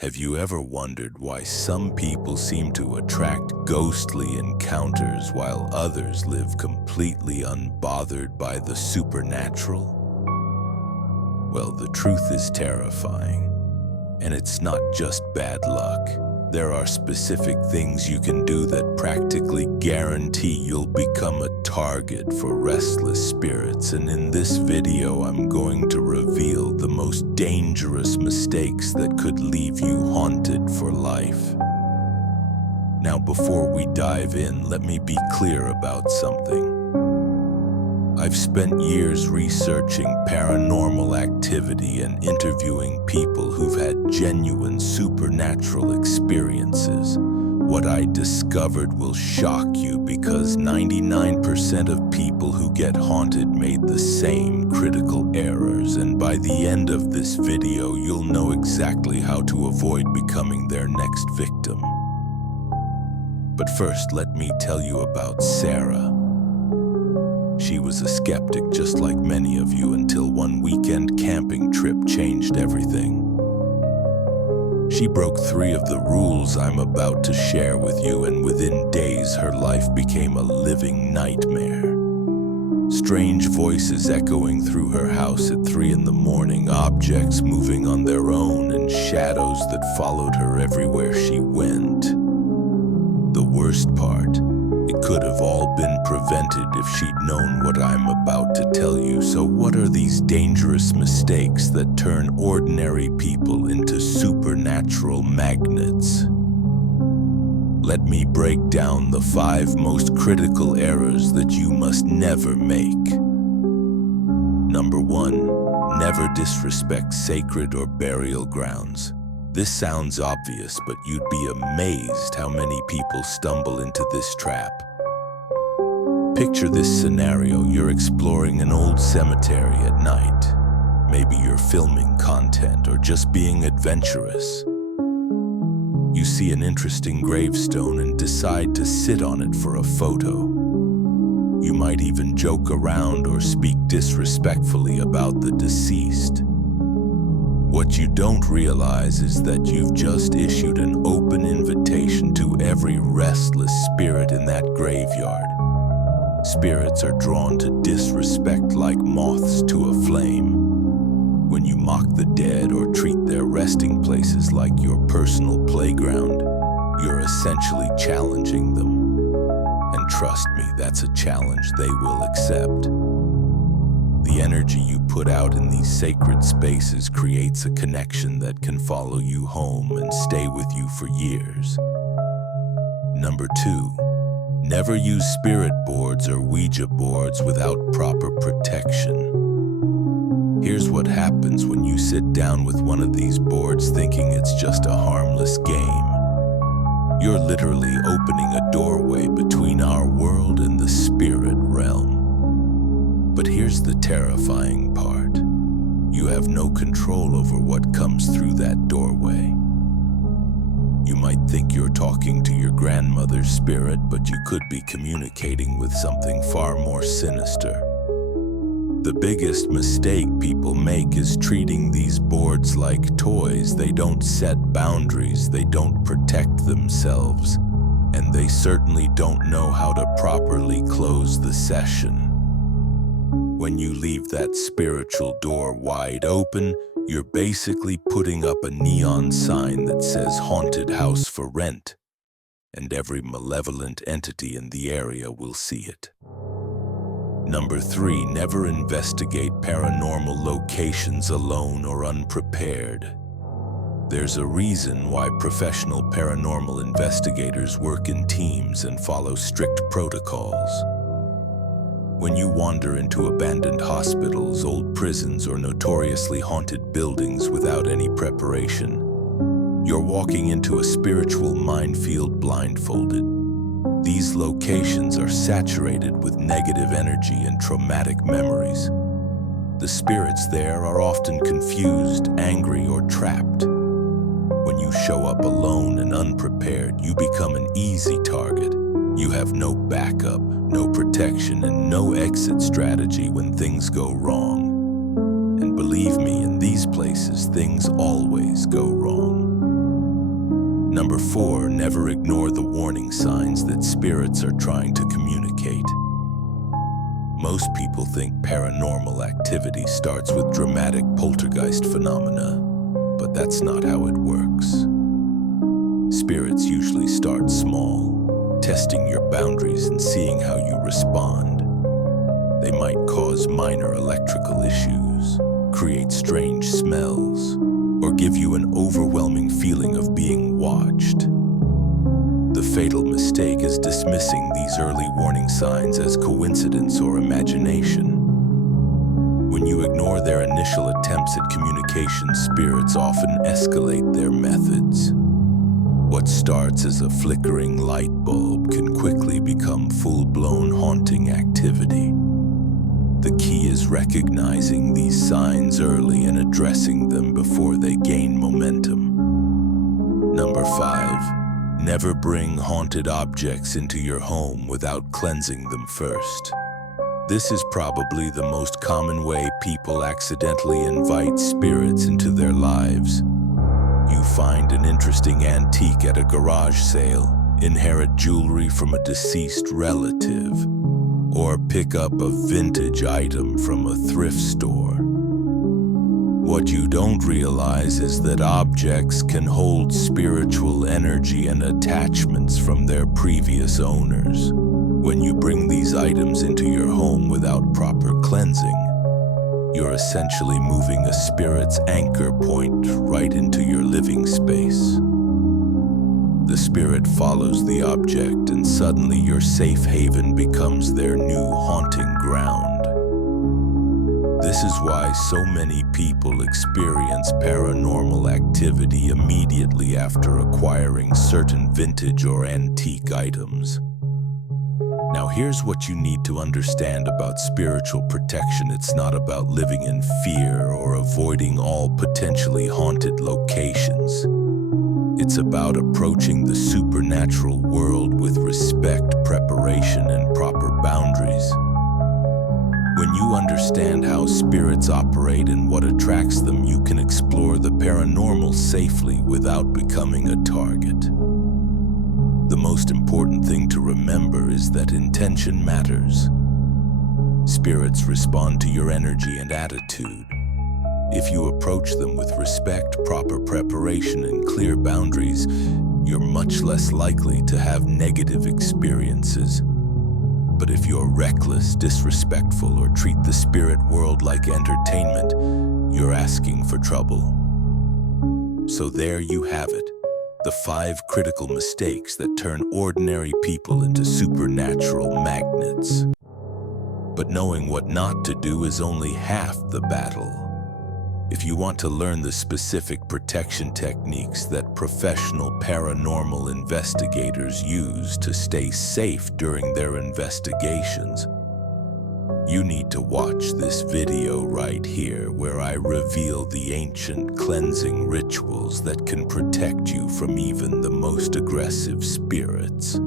Have you ever wondered why some people seem to attract ghostly encounters while others live completely unbothered by the supernatural? Well, the truth is terrifying, and it's not just bad luck. There are specific things you can do that practically guarantee you'll become a target for restless spirits, and in this video I'm going to reveal the most dangerous mistakes that could leave you haunted for life. Now, before we dive in, let me be clear about something. I've spent years researching paranormal activity and interviewing people who've had genuine supernatural experiences. What I discovered will shock you because 99% of people who get haunted made the same critical errors, and by the end of this video, you'll know exactly how to avoid becoming their next victim. But first, let me tell you about Sarah. She was a skeptic just like many of you until one weekend camping trip changed everything. She broke 3 of the rules I'm about to share with you, and within days her life became a living nightmare. Strange voices echoing through her house at 3 in the morning, objects moving on their own, and shadows that followed her everywhere she went. The worst part, it could have all been prevented if she'd known what I'm about to tell you. So what are these dangerous mistakes that turn ordinary people into supernatural magnets? Let me break down the 5 most critical errors that you must never make. Number 1, never disrespect sacred or burial grounds. This sounds obvious, but you'd be amazed how many people stumble into this trap. Picture this scenario: you're exploring an old cemetery at night. Maybe you're filming content or just being adventurous. You see an interesting gravestone and decide to sit on it for a photo. You might even joke around or speak disrespectfully about the deceased. What you don't realize is that you've just issued an open invitation to every restless spirit in that graveyard. Spirits are drawn to disrespect like moths to a flame. When you mock the dead or treat their resting places like your personal playground, you're essentially challenging them. And trust me, that's a challenge they will accept. The energy you put out in these sacred spaces creates a connection that can follow you home and stay with you for years. Number 2, never use spirit boards or Ouija boards without proper protection. Here's what happens when you sit down with one of these boards thinking it's just a harmless game. You're literally opening a doorway between our world and the spirit realm. But here's the terrifying part. You have no control over what comes through that doorway. You might think you're talking to your grandmother's spirit, but you could be communicating with something far more sinister. The biggest mistake people make is treating these boards like toys. They don't set boundaries, they don't protect themselves, and they certainly don't know how to properly close the session. When you leave that spiritual door wide open, you're basically putting up a neon sign that says "Haunted House for Rent," and every malevolent entity in the area will see it. Number 3, never investigate paranormal locations alone or unprepared. There's a reason why professional paranormal investigators work in teams and follow strict protocols. When you wander into abandoned hospitals, old prisons, or notoriously haunted buildings without any preparation, you're walking into a spiritual minefield blindfolded. These locations are saturated with negative energy and traumatic memories. The spirits there are often confused, angry, or trapped. When you show up alone and unprepared, you become an easy target. You have no backup, no protection, and no exit strategy when things go wrong. And believe me, in these places, things always go wrong. Number 4, never ignore the warning signs that spirits are trying to communicate. Most people think paranormal activity starts with dramatic poltergeist phenomena, but that's not how it works. Spirits usually start small, testing your boundaries and seeing how you respond. They might cause minor electrical issues, create strange smells, or give you an overwhelming feeling of being watched. The fatal mistake is dismissing these early warning signs as coincidence or imagination. When you ignore their initial attempts at communication, spirits often escalate their methods. What starts as a flickering light bulb can quickly become full-blown haunting activity. The key is recognizing these signs early and addressing them before they gain momentum. Number 5. Never bring haunted objects into your home without cleansing them first. This is probably the most common way people accidentally invite spirits into their lives. You find an interesting antique at a garage sale, inherit jewelry from a deceased relative, or pick up a vintage item from a thrift store. What you don't realize is that objects can hold spiritual energy and attachments from their previous owners. When you bring these items into your home without proper cleansing, you're essentially moving a spirit's anchor point right into your living space. The spirit follows the object, and suddenly your safe haven becomes their new haunting ground. This is why so many people experience paranormal activity immediately after acquiring certain vintage or antique items. Now here's what you need to understand about spiritual protection. It's not about living in fear or avoiding all potentially haunted locations. It's about approaching the supernatural world with respect, preparation, and proper boundaries. When you understand how spirits operate and what attracts them, you can explore the paranormal safely without becoming a target. The most important thing to remember is that intention matters. Spirits respond to your energy and attitude. If you approach them with respect, proper preparation, and clear boundaries, you're much less likely to have negative experiences. But if you're reckless, disrespectful, or treat the spirit world like entertainment, you're asking for trouble. So there you have it, the 5 critical mistakes that turn ordinary people into supernatural magnets. But knowing what not to do is only half the battle. If you want to learn the specific protection techniques that professional paranormal investigators use to stay safe during their investigations, you need to watch this video right here, where I reveal the ancient cleansing rituals that can protect you from even the most aggressive spirits.